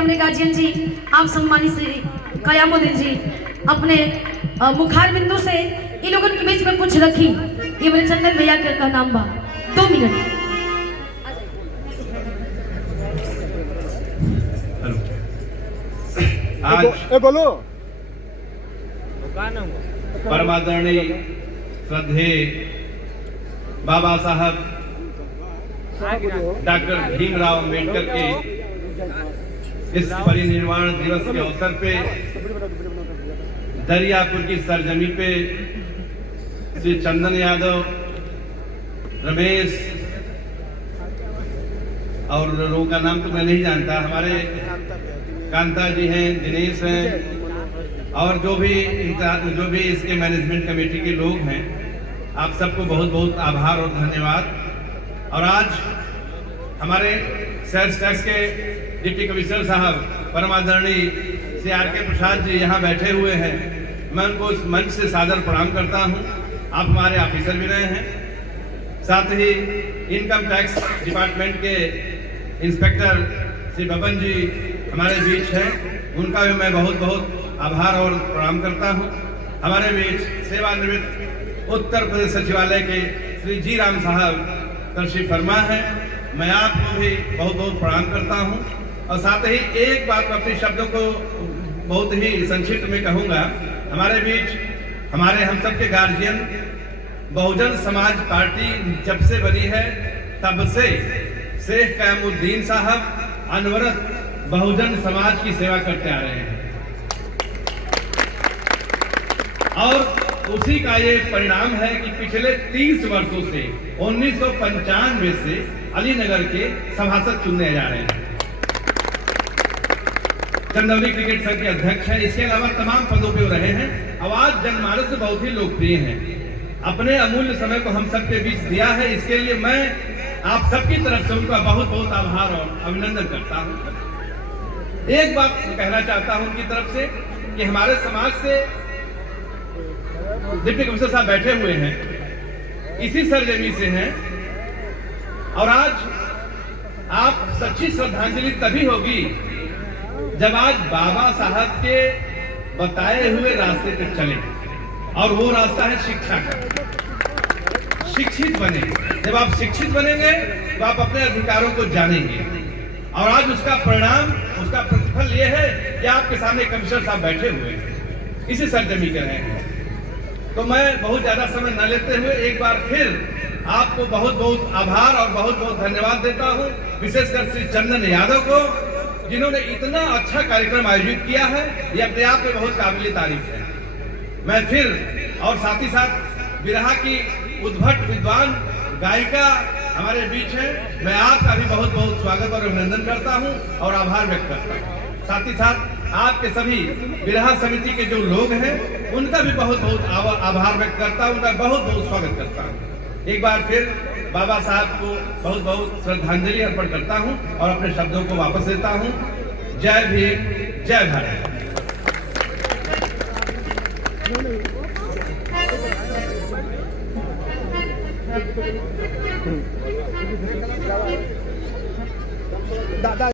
हमने गार्जियन जी, आप सम्मानित श्री कयामुद्दीन जी अपने मुखार बिंदु से इन लोगों के बीच में कुछ रखी। ये मेरे चंदन भैया का नाम बा। 2 मिनट। आज बोलो परमादरणीय श्रद्धेय बाबा साहब डॉक्टर भीमराव अंबेडकर के इस परिनिर्वाण दिवस के अवसर पे दरियापुर की सरजमी पे श्री चंदन यादव, रमेश और लोगों का नाम तो मैं नहीं जानता, हमारे कांता जी हैं, दिनेश हैं और जो भी इसके मैनेजमेंट कमेटी के लोग हैं, आप सबको बहुत बहुत आभार और धन्यवाद। और आज हमारे सेल्स टैक्स के डिप्टी कमिश्नर साहब परम आदरणीय श्री आर.के. प्रसाद जी यहाँ बैठे हुए हैं। मैं उनको इस मंच से सादर प्रणाम करता हूँ। आप हमारे ऑफिसर भी रहे हैं, साथ ही इनकम टैक्स डिपार्टमेंट के इंस्पेक्टर श्री बबन जी हमारे बीच हैं, उनका भी मैं बहुत बहुत आभार और प्रणाम करता हूँ। हमारे बीच सेवानिवृत्त उत्तर प्रदेश सचिवालय के श्री जी राम साहब तशरीफ फरमा है, मैं आपको भी बहुत बहुत प्रणाम करता हूँ। और साथ ही एक बात अपने शब्दों को बहुत ही संक्षिप्त में कहूँगा। हमारे बीच हमारे हम सब के गार्जियन बहुजन समाज पार्टी जब से बनी है तब से शेख कयामुद्दीन साहब अनवरत बहुजन समाज की सेवा करते आ रहे हैं और उसी का ये परिणाम है कि पिछले 30 वर्षों से 1995 से अलीनगर के सभासद चुने जा रहे हैं। चंदौली क्रिकेट संघ के अध्यक्ष हैं, इसके अलावा तमाम पदों पे रहे हैं। आवाज जनमानस से बहुत ही लोकप्रिय हैं। अपने अमूल्य समय को हम सबके बीच दिया है, इसके लिए मैं आप सबकी तरफ से उनका बहुत बहुत आभार और अभिनंदन करता हूँ। एक बात कहना चाहता हूँ उनकी तरफ से कि हमारे समाज से डिप्टी कमिश्नर साहब बैठे हुए हैं, इसी सरजमी से हैं और आज आप सच्ची श्रद्धांजलि तभी होगी जब आज बाबा साहब के बताए हुए रास्ते पर चले और वो रास्ता है शिक्षा का। शिक्षित बने, जब आप शिक्षित बनेंगे तो आप अपने अधिकारों को जानेंगे और आज उसका परिणाम, उसका प्रतिफल ये है कि आपके सामने कमिश्नर साहब बैठे हुए हैं, इसी सरजमी के रहे हैं। तो मैं बहुत ज्यादा समय न लेते हुए एक बार फिर आपको बहुत बहुत आभार और बहुत बहुत धन्यवाद देता हूं, विशेषकर श्री चंदन यादव को जिन्होंने इतना अच्छा कार्यक्रम आयोजित किया है। ये अपने आप में बहुत काबिल तारीफ है। मैं फिर और साथ ही साथ बिरहा की उद्भट विद्वान गायिका हमारे बीच है, मैं आपका भी बहुत बहुत स्वागत और अभिनंदन करता हूं और आभार व्यक्त करता हूं। साथ ही साथ आपके सभी बिरहा समिति के जो लोग हैं उनका भी बहुत बहुत आभार व्यक्त करता हूं, उनका बहुत बहुत स्वागत करता हूं। एक बार फिर बाबा साहब को बहुत बहुत श्रद्धांजलि अर्पण करता हूं और अपने शब्दों को वापस देता हूं। जय भीम, जय भारत।